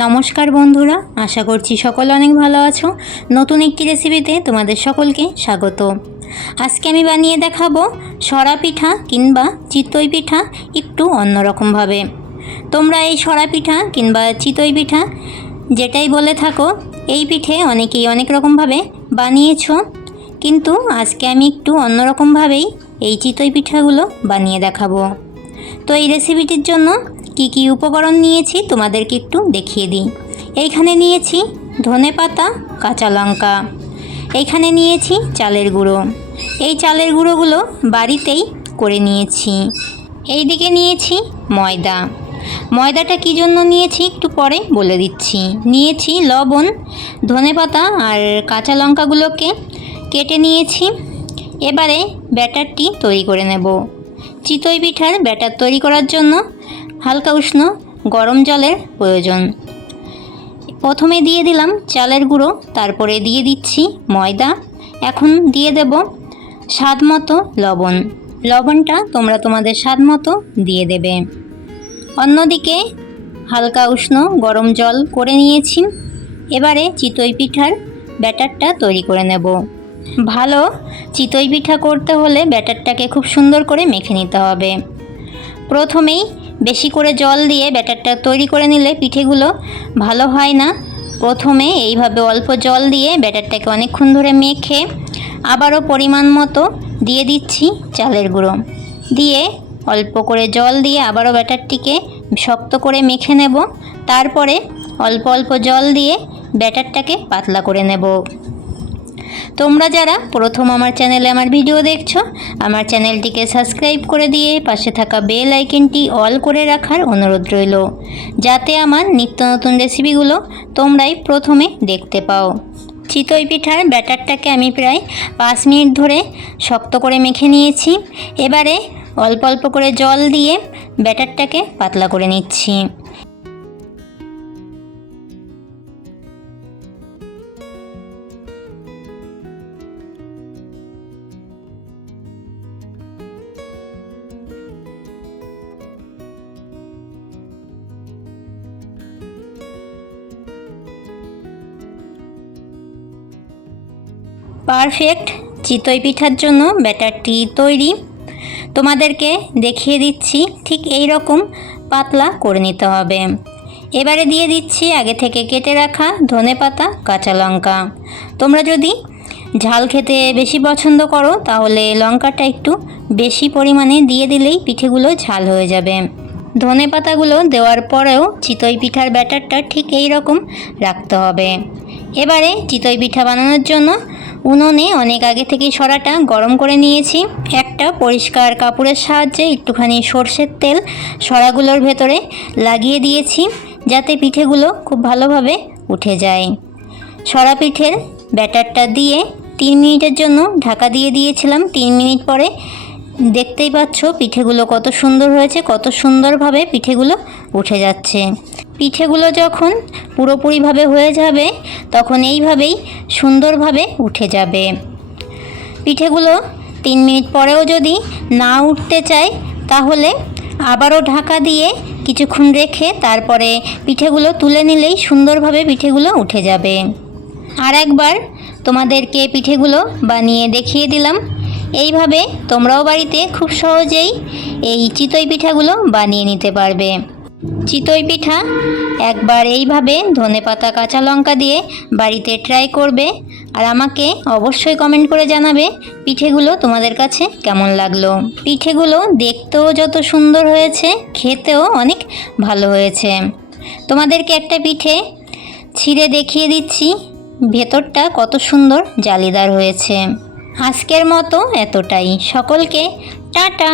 নমস্কার বন্ধুরা, আশা করছি সকলে অনেক ভালো আছো। নতুন একটি রেসিপিতে তোমাদের সকলকে স্বাগত। আজকে আমি বানিয়ে দেখাবো সরা পিঠা কিংবা চিতই পিঠা একটু অন্যরকমভাবে। তোমরা এই সরা পিঠা কিংবা চিতই পিঠা যেটাই বলে থাকো, এই পিঠে অনেকেই অনেক রকমভাবে বানিয়েছো, কিন্তু আজকে আমি একটু অন্যরকমভাবেই এই চিতই পিঠাগুলো বানিয়ে দেখাবো। তো এই রেসিপিটির জন্য কি কি উপকরণ নিয়েছি তোমাদেরকে একটু দেখিয়ে দিই। এইখানে নিয়েছি ধনেপাতা, কাঁচা লঙ্কা, এইখানে নিয়েছি চালের গুঁড়ো। এই চালের গুঁড়োগুলো বাড়িতেই করে নিয়েছি। এই দিকে নিয়েছি ময়দা। ময়দাটা কী জন্য নিয়েছি একটু পরে বলে দিচ্ছি। নিয়েছি লবণ, ধনেপাতা আর কাঁচা লঙ্কাগুলোকে কেটে নিয়েছি। এবারে ব্যাটারটি তৈরি করে নেব। চিতই পিঠার ব্যাটার তৈরি করার জন্য হালকা উষ্ণ গরম জলের প্রয়োজন। প্রথমে দিয়ে দিলাম চালের গুঁড়ো, তারপরে দিয়ে দিচ্ছি ময়দা। এখন দিয়ে দেব স্বাদ মতো লবণ। লবণটা তোমরা তোমাদের স্বাদ মতো দিয়ে দেবে। অন্যদিকে হালকা উষ্ণ গরম জল করে নিয়েছি। এবারে চিতই পিঠার ব্যাটারটা তৈরি করে নেব। ভালো চিতই পিঠা করতে হলে ব্যাটারটাকে খুব সুন্দর করে মেখে নিতে হবে। প্রথমেই বেশি করে জল দিয়ে ব্যাটারটা তৈরি করে নিলে পিঠেগুলো ভালো হয় না। প্রথমে এইভাবে অল্প জল দিয়ে ব্যাটারটাকে অনেকক্ষণ ধরে মেখে আবারও পরিমাণ মতো দিয়ে দিচ্ছি চালের গুঁড়ো। দিয়ে অল্প করে জল দিয়ে আবারও ব্যাটারটিকে শক্ত করে মেখে নেব। তারপরে অল্প অল্প জল দিয়ে ব্যাটারটাকে পাতলা করে নেব। তোমরা যারা প্রথম আমার চ্যানেলে আমার ভিডিও দেখছো, আমার চ্যানেলটিকে সাবস্ক্রাইব করে দিয়ে পাশে থাকা বেল আইকনটি অল করে রাখার অনুরোধ রইল, যাতে আমার নিত্য নতুন রেসিপিগুলো তোমরাই প্রথমে দেখতে পাও। চিতই পিঠার ব্যাটারটাকে আমি প্রায় 5 মিনিট ধরে শক্ত করে মেখে নিয়েছি। এবারে অল্প অল্প করে জল দিয়ে ব্যাটারটাকে পাতলা করে নিচ্ছি। পারফেক্ট চিতই পিঠার জন্য ব্যাটারটি তৈরি। তোমাদেরকে দেখিয়ে দিচ্ছি, ঠিক এই রকম পাতলা করে নিতে হবে। এবারে দিয়ে দিচ্ছি আগে থেকে কেটে রাখা ধনেপাতা, কাঁচা লঙ্কা। তোমরা যদি ঝাল খেতে বেশি পছন্দ করো তাহলে লঙ্কাটা একটু বেশি পরিমাণে দিয়ে দিলেই পিঠেগুলো ঝাল হয়ে যাবে। ধনেপাতাগুলো দেওয়ার পরেও চিতই পিঠার ব্যাটারটা ঠিক এই রকম রাখতে হবে। এবারে চিতই পিঠা বানানোর জন্য উনুনে অনেক আগে থেকেই সরাটা গরম করে নিয়েছি। একটা পরিষ্কার কাপড়ের সাহায্যে একটুখানি সর্ষের তেল সরাগুলোর ভেতরে লাগিয়ে দিয়েছি, যাতে পিঠেগুলো খুব ভালোভাবে উঠে যায়। সরা পিঠের ব্যাটারটা দিয়ে 3 মিনিটের জন্য ঢাকা দিয়ে দিয়েছিলাম। 3 মিনিট পরে দেখতেই পাচ্ছ পিঠেগুলো কত সুন্দর হয়েছে, কত সুন্দরভাবে পিঠেগুলো উঠে যাচ্ছে। পিঠেগুলো যখন পুরোপুরিভাবে হয়ে যাবে তখন এইভাবেই সুন্দরভাবে উঠে যাবে। পিঠেগুলো 3 মিনিট পরেও যদি না উঠতে চায় তাহলে আবারও ঢাকা দিয়ে কিছুক্ষণ রেখে তারপরে পিঠেগুলো তুলে নিলেই সুন্দরভাবে পিঠেগুলো উঠে যাবে। আর একবার তোমাদেরকে পিঠেগুলো বানিয়ে দেখিয়ে দিলাম। এইভাবে তোমরাও বাড়িতে খুব সহজেই এই চিতই পিঠাগুলো বানিয়ে নিতে পারবে। চিতই পিঠা একবার এইভাবে ধনেপাতা, কাঁচা লঙ্কা দিয়ে বাড়িতে ট্রাই করবে, আর আমাকে অবশ্যই কমেন্ট করে জানাবে পিঠেগুলো তোমাদের কাছে কেমন লাগলো। পিঠেগুলো দেখতেও যত সুন্দর হয়েছে, খেতেও অনেক ভালো হয়েছে। তোমাদেরকে একটা পিঠে ছিঁড়ে দেখিয়ে দিচ্ছি, ভেতরটা কত সুন্দর জালিদার হয়েছে। আজকের মতো এতটাই। সকলকে টাটা।